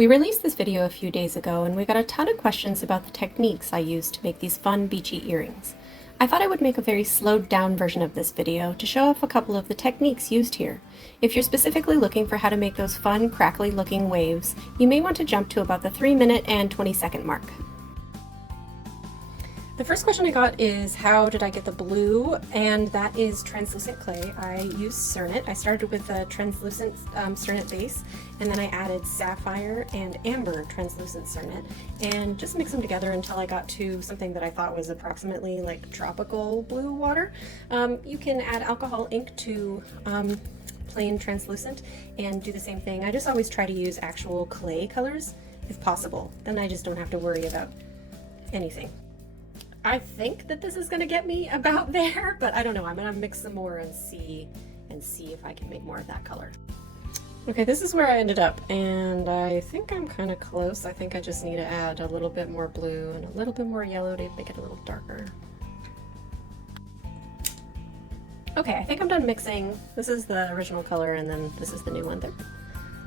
We released this video a few days ago and we got a ton of questions about the techniques I used to make these fun beachy earrings. I thought I would make a very slowed down version of this video to show off a couple of the techniques used here. If you're specifically looking for how to make those fun, crackly looking waves, you may want to jump to about the 3-minute and 20-second mark. The first question I got is, how did I get the blue? And that is translucent clay. I used Cernit. I started with a translucent Cernit base, and then I added sapphire and amber translucent Cernit, and just mixed them together until I got to something that I thought was approximately like tropical blue water. You can add alcohol ink to plain translucent and do the same thing. I just always try to use actual clay colors if possible. Then I just don't have to worry about anything. I think that this is going to get me about there, but I don't know. I'm going to mix some more and see if I can make more of that color. Okay, this is where I ended up, and I think I'm kind of close. I think I just need to add a little bit more blue and a little bit more yellow to make it a little darker. Okay, I think I'm done mixing. This is the original color, and then this is the new one.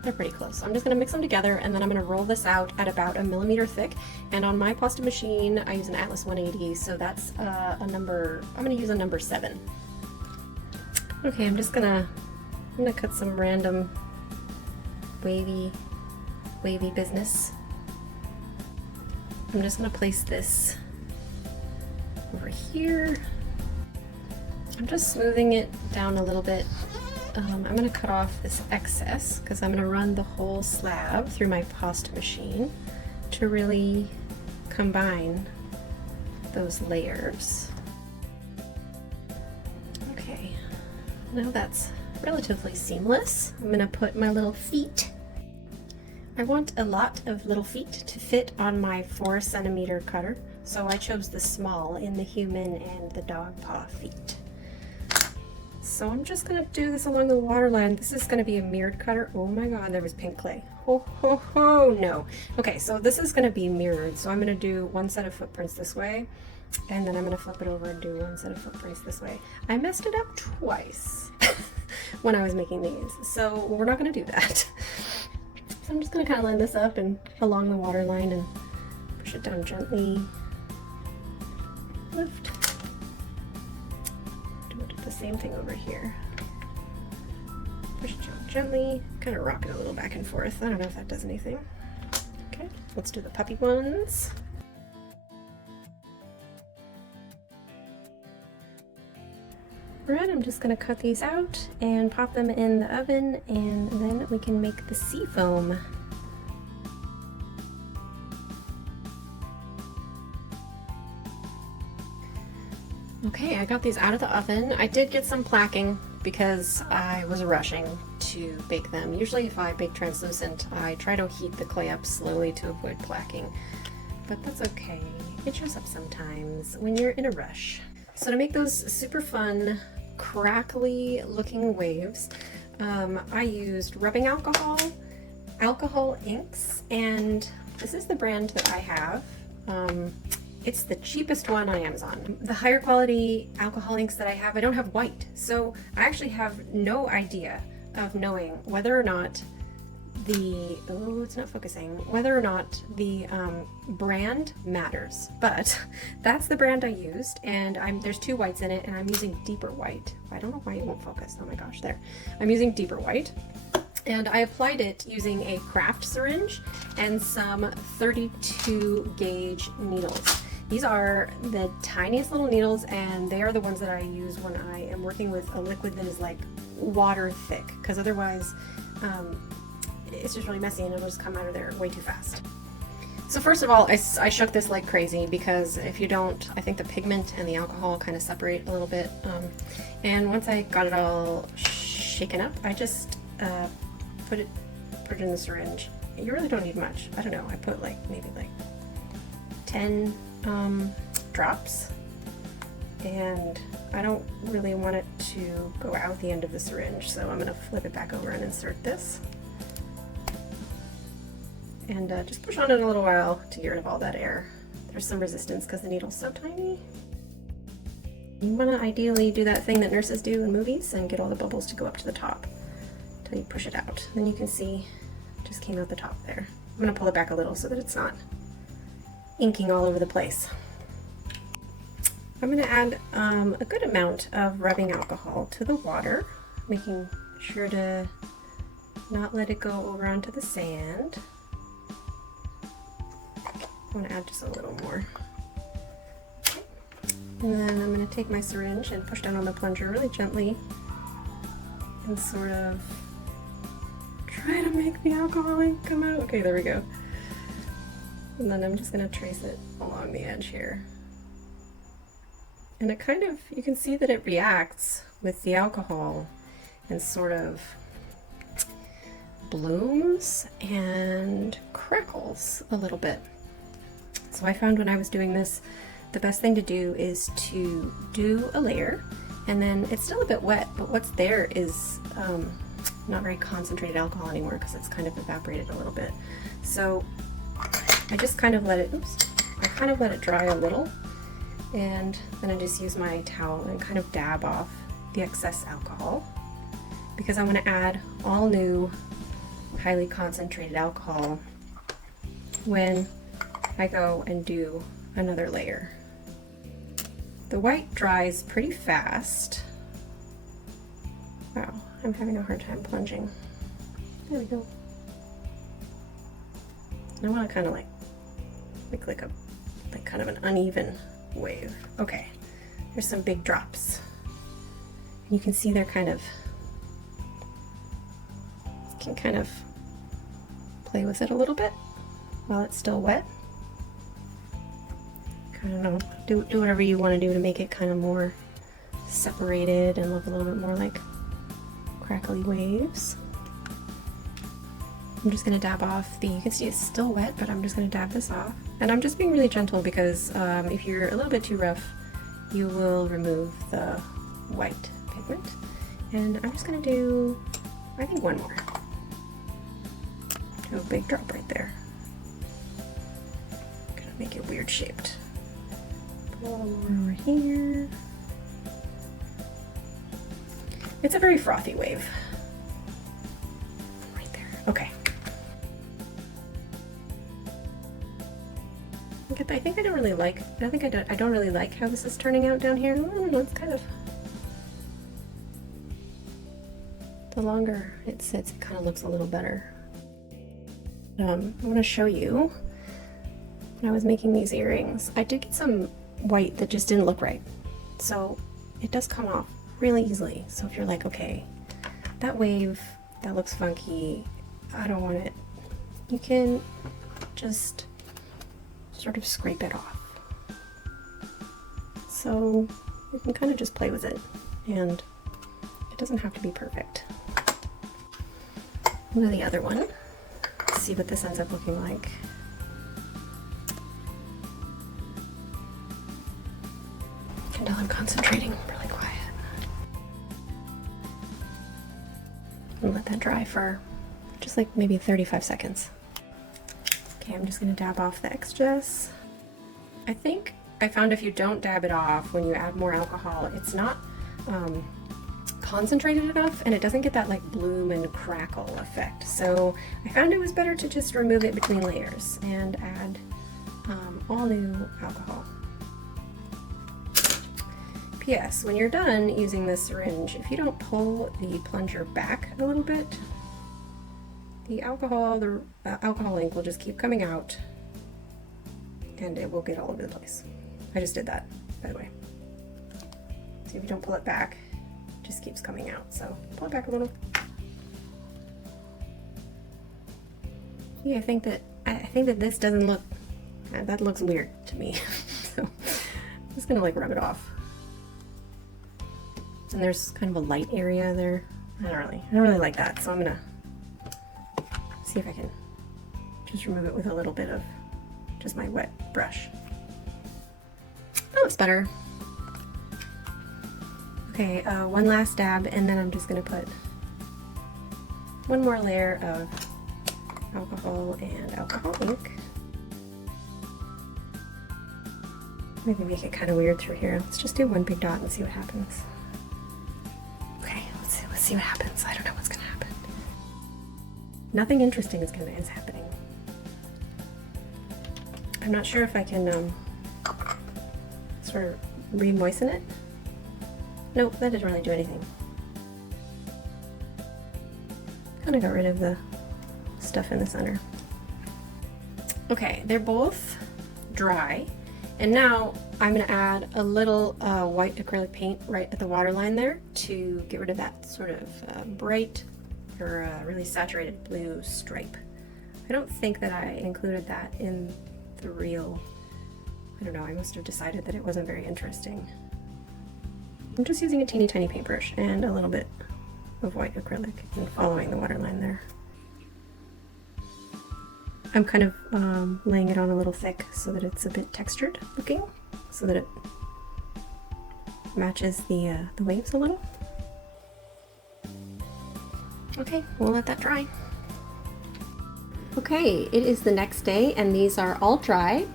They're pretty close. So I'm just going to mix them together, and then I'm going to roll this out at about 1 millimeter thick. And on my pasta machine, I use an Atlas 180, so that's I'm going to use a number 7. Okay, I'm going to cut some random wavy business. I'm just going to place this over here. I'm just smoothing it down a little bit. I'm going to cut off this excess because I'm going to run the whole slab through my pasta machine to really combine those layers. Okay, now that's relatively seamless. I'm going to put my little feet. I want a lot of little feet to fit on my 4-centimeter cutter, so I chose the small in the human and the dog paw feet. So I'm just going to do this along the waterline. This is going to be a mirrored cutter. Oh my god, there was pink clay. Ho ho ho, no. Okay, so this is going to be mirrored. So I'm going to do one set of footprints this way, and then I'm going to flip it over and do one set of footprints this way. I messed it up twice when I was making these, so we're not going to do that. So I'm just going to kind of line this up and along the waterline and push it down gently. Lift. Same thing over here. Push it down gently, kind of rock it a little back and forth. I don't know if that does anything. Okay, let's do the puppy ones. Alright, I'm just going to cut these out and pop them in the oven, and then we can make the sea foam. Okay, I got these out of the oven. I did get some placking because I was rushing to bake them. Usually if I bake translucent, I try to heat the clay up slowly to avoid placking, but that's okay. It shows up sometimes when you're in a rush. So to make those super fun, crackly looking waves, I used rubbing alcohol, alcohol inks, and this is the brand that I have. It's the cheapest one on Amazon. The higher quality alcohol inks that I have, I don't have white. So I actually have no idea of knowing whether or not it's not focusing, whether or not the brand matters. But that's the brand I used, and there's 2 whites in it, and I'm using deeper white. I don't know why it won't focus. Oh my gosh, there. I'm using deeper white. And I applied it using a craft syringe and some 32 gauge needles. These are the tiniest little needles, and they are the ones that I use when I am working with a liquid that is like water thick, because otherwise it's just really messy and it'll just come out of there way too fast. So first of all, I shook this like crazy, because if you don't, I think the pigment and the alcohol kind of separate a little bit. And once I got it all shaken up, I just put it in the syringe. You really don't need much. I don't know, I put maybe 10 drops, and I don't really want it to go out the end of the syringe, so I'm going to flip it back over and insert this, and just push on it a little while to get rid of all that air. There's some resistance because the needle's so tiny. You want to ideally do that thing that nurses do in movies and get all the bubbles to go up to the top until you push it out. Then you can see it just came out the top there. I'm gonna pull it back a little so that it's not inking all over the place. I'm gonna add a good amount of rubbing alcohol to the water, making sure to not let it go over onto the sand. I want to add just a little more. Okay. And then I'm going to take my syringe and push down on the plunger really gently and sort of try to make the alcohol ink come out. Okay, there we go. And then I'm just going to trace it along the edge here. And it kind of, you can see that it reacts with the alcohol and sort of blooms and crackles a little bit. So I found when I was doing this, the best thing to do is to do a layer, and then it's still a bit wet, but what's there is not very concentrated alcohol anymore because it's kind of evaporated a little bit. So I just kind of let it, I kind of let it dry a little, and then I just use my towel and kind of dab off the excess alcohol, because I want to add all new highly concentrated alcohol when I go and do another layer. The white dries pretty fast. Wow, I'm having a hard time plunging. There we go. I want to kind of like make like kind of an uneven wave. Okay, there's some big drops. You can see they're kind of, can kind of play with it a little bit while it's still wet. I don't know, do whatever you want to do to make it kind of more separated and look a little bit more like crackly waves. I'm just going to dab off you can see it's still wet, but I'm just going to dab this off. And I'm just being really gentle because if you're a little bit too rough, you will remove the white pigment. And I'm just going to do, I think, one more. Do a big drop right there. Kind of make it weird shaped. Put a little more over here. It's a very frothy wave. Right there. Okay. I think I don't really like, I don't really like how this is turning out down here. I don't know, it's kind of, the longer it sits, it kind of looks a little better. I want to show you, when I was making these earrings, I did get some white that just didn't look right. So it does come off really easily. So if you're like, okay, that wave, that looks funky, I don't want it, you can just sort of scrape it off. So you can kind of just play with it, and it doesn't have to be perfect. Go to the other one, see what this ends up looking like. You can tell I'm concentrating really quiet. And let that dry for just like maybe 35 seconds. Okay, I'm just going to dab off the excess. I think I found if you don't dab it off when you add more alcohol, it's not concentrated enough and it doesn't get that like bloom and crackle effect. So I found it was better to just remove it between layers and add all new alcohol. P.S. When you're done using this syringe, if you don't pull the plunger back a little bit, the alcohol ink will just keep coming out and it will get all over the place. I just did that, by the way. See, if you don't pull it back, it just keeps coming out. So pull it back a little. Yeah, I think that this doesn't look, that looks weird to me. So I'm just gonna like rub it off. And there's kind of a light area there. I don't really like that. So I'm gonna see if I can just remove it with a little bit of just my wet brush. That looks better. Okay, one last dab, and then I'm just gonna put one more layer of alcohol and alcohol ink. Maybe make it kind of weird through here. Let's just do one big dot and see what happens. Okay, let's see what happens. I don't know what's gonna happen. Nothing interesting is happening. I'm not sure if I can sort of re-moisten it. Nope, that didn't really do anything. Kind of got rid of the stuff in the center. Okay, they're both dry, and now I'm going to add a little white acrylic paint right at the waterline there to get rid of that sort of bright or really saturated blue stripe. I don't think that I included that in the reel. I don't know, I must have decided that it wasn't very interesting. I'm just using a teeny tiny paintbrush and a little bit of white acrylic and following the waterline there. I'm kind of laying it on a little thick so that it's a bit textured looking, so that it matches the waves a little. Okay, we'll let that dry. Okay, it is the next day and these are all dry.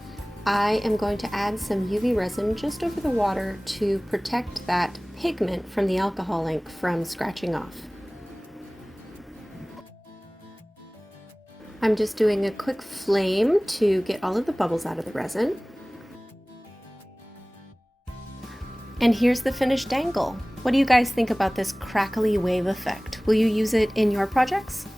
I am going to add some UV resin just over the water to protect that pigment from the alcohol ink from scratching off. I'm just doing a quick flame to get all of the bubbles out of the resin. And here's the finished dangle. What do you guys think about this crackly wave effect? Will you use it in your projects?